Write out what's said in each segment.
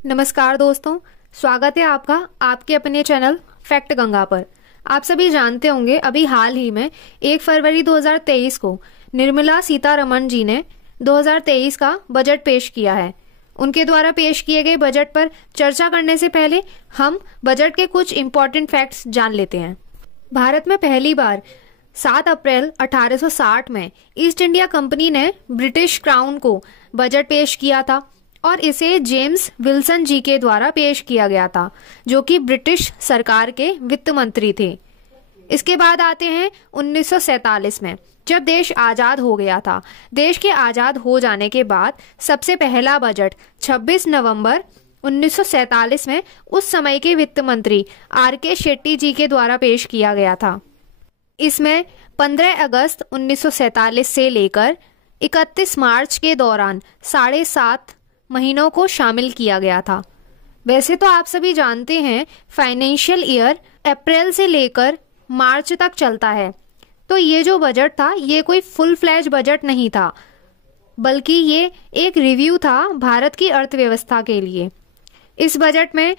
नमस्कार दोस्तों, स्वागत है आपका आपके अपने चैनल फैक्ट गंगा पर। आप सभी जानते होंगे अभी हाल ही में 1 फरवरी 2023 को निर्मला सीतारमण जी ने 2023 का बजट पेश किया है। उनके द्वारा पेश किए गए बजट पर चर्चा करने से पहले हम बजट के कुछ इम्पोर्टेंट फैक्ट्स जान लेते हैं। भारत में पहली बार 7 अप्रैल 1860 में ईस्ट इंडिया कंपनी ने ब्रिटिश क्राउन को बजट पेश किया था और इसे जेम्स विल्सन जी के द्वारा पेश किया गया था, जो कि ब्रिटिश सरकार के वित्त मंत्री थे। इसके बाद आते हैं 1947 में, जब देश आजाद हो गया था। देश के आजाद हो जाने के बाद सबसे पहला बजट 26 नवंबर 1947 में उस समय के वित्त मंत्री आर.के. शेट्टी जी के द्वारा पेश किया गया था। इसमें 15 अगस्त 1947 से लेकर 31 मार्च के दौरान 7.5 महीनों को शामिल किया गया था। वैसे तो आप सभी जानते हैं फाइनेंशियल ईयर अप्रैल से लेकर मार्च तक चलता है, तो ये जो बजट था ये कोई फुल फ्लैज बजट नहीं था, बल्कि ये एक रिव्यू था भारत की अर्थव्यवस्था के लिए। इस बजट में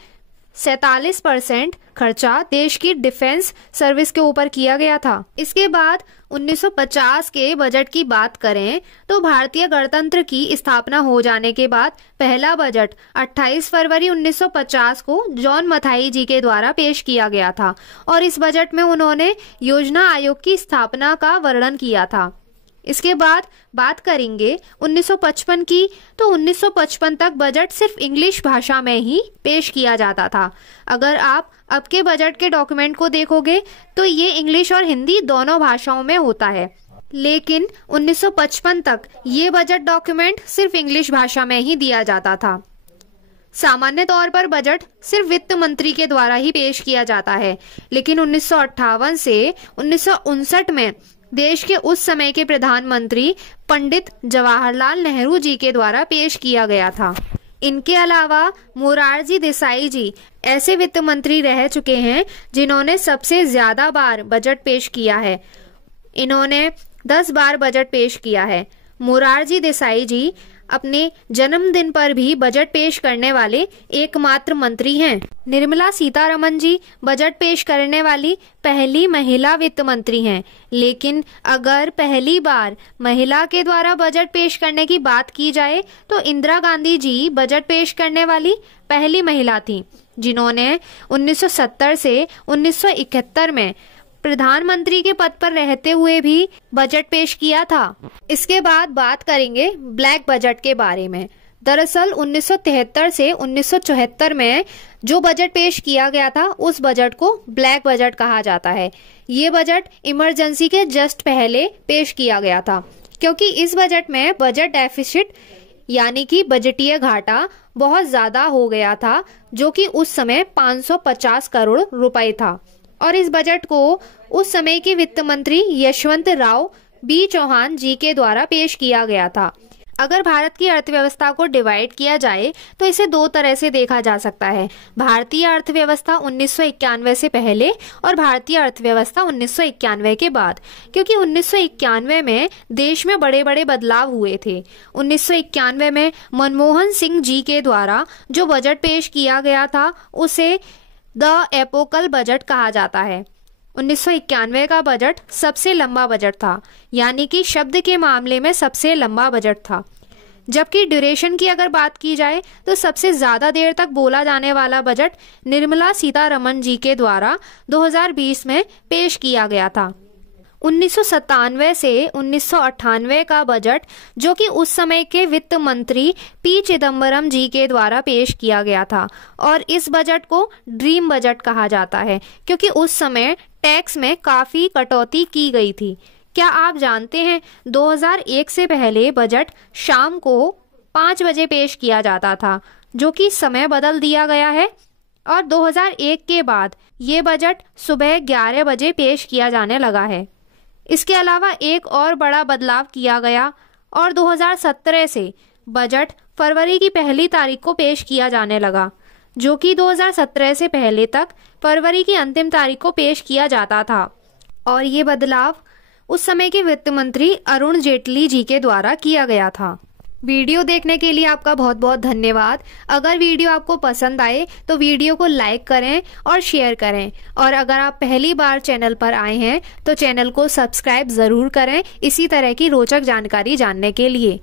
47% खर्चा देश की डिफेंस सर्विस के ऊपर किया गया था। इसके बाद 1950 के बजट की बात करें तो भारतीय गणतंत्र की स्थापना हो जाने के बाद पहला बजट 28 फरवरी 1950 को जॉन मथाई जी के द्वारा पेश किया गया था और इस बजट में उन्होंने योजना आयोग की स्थापना का वर्णन किया था। इसके बाद बात करेंगे 1955 की, तो 1955 तक बजट सिर्फ इंग्लिश भाषा में ही पेश किया जाता था। अगर आप अब के बजट के डॉक्यूमेंट को देखोगे तो ये इंग्लिश और हिंदी दोनों भाषाओं में होता है, लेकिन 1955 तक ये बजट डॉक्यूमेंट सिर्फ इंग्लिश भाषा में ही दिया जाता था। सामान्य तौर पर बजट सिर्फ वित्त मंत्री के द्वारा ही पेश किया जाता है, लेकिन 1958 से 1959 में देश के उस समय के प्रधानमंत्री पंडित जवाहरलाल नेहरू जी के द्वारा पेश किया गया था। इनके अलावा मोरारजी देसाई जी ऐसे वित्त मंत्री रह चुके हैं जिन्होंने सबसे ज्यादा बार बजट पेश किया है। इन्होंने 10 बार बजट पेश किया है। मोरारजी देसाई जी अपने जन्मदिन पर भी बजट पेश करने वाले एकमात्र मंत्री हैं। निर्मला सीतारमण जी बजट पेश करने वाली पहली महिला वित्त मंत्री हैं, लेकिन अगर पहली बार महिला के द्वारा बजट पेश करने की बात की जाए तो इंदिरा गांधी जी बजट पेश करने वाली पहली महिला थी, जिन्होंने 1970 से 1971 में प्रधानमंत्री के पद पर रहते हुए भी बजट पेश किया था। इसके बाद बात करेंगे ब्लैक बजट के बारे में। दरअसल 1973 से 1974 में जो बजट पेश किया गया था उस बजट को ब्लैक बजट कहा जाता है। ये बजट इमरजेंसी के जस्ट पहले पेश किया गया था, क्योंकि इस बजट में बजट डेफिसिट यानी कि बजटीय घाटा बहुत ज्यादा हो गया था, जो कि उस समय 550 करोड़ रुपए था और इस बजट को उस समय के वित्त मंत्री यशवंत राव बी चौहान जी के द्वारा पेश किया गया था। अगर भारत की अर्थव्यवस्था को डिवाइड किया जाए तो इसे 2 तरह से देखा जा सकता है, भारतीय अर्थव्यवस्था 1991 से पहले और भारतीय अर्थव्यवस्था 1991 के बाद, क्योंकि 1991 में देश में बड़े बड़े बदलाव हुए थे। 1991 में मनमोहन सिंह जी के द्वारा जो बजट पेश किया गया था उसे द एपोकल बजट कहा जाता है। 1991 का बजट सबसे लंबा बजट था, यानी कि शब्द के मामले में सबसे लंबा बजट था। जबकि ड्यूरेशन की अगर बात की जाए तो सबसे ज्यादा देर तक बोला जाने वाला बजट निर्मला सीतारमण जी के द्वारा 2020 में पेश किया गया था। 1997 से 1998 का बजट, जो कि उस समय के वित्त मंत्री पी चिदम्बरम जी के द्वारा पेश किया गया था और इस बजट को ड्रीम बजट कहा जाता है, क्योंकि उस समय टैक्स में काफी कटौती की गई थी। क्या आप जानते हैं 2001 से पहले बजट शाम को 5 बजे पेश किया जाता था, जो कि समय बदल दिया गया है और 2001 के बाद ये बजट सुबह 11 बजे पेश किया जाने लगा है। इसके अलावा एक और बड़ा बदलाव किया गया और 2017 से बजट फरवरी की पहली तारीख को पेश किया जाने लगा, जो कि 2017 से पहले तक फरवरी की अंतिम तारीख को पेश किया जाता था और ये बदलाव उस समय के वित्त मंत्री अरुण जेटली जी के द्वारा किया गया था। वीडियो देखने के लिए आपका बहुत बहुत धन्यवाद। अगर वीडियो आपको पसंद आए तो वीडियो को लाइक करें और शेयर करें, और अगर आप पहली बार चैनल पर आए हैं तो चैनल को सब्सक्राइब ज़रूर करें इसी तरह की रोचक जानकारी जानने के लिए।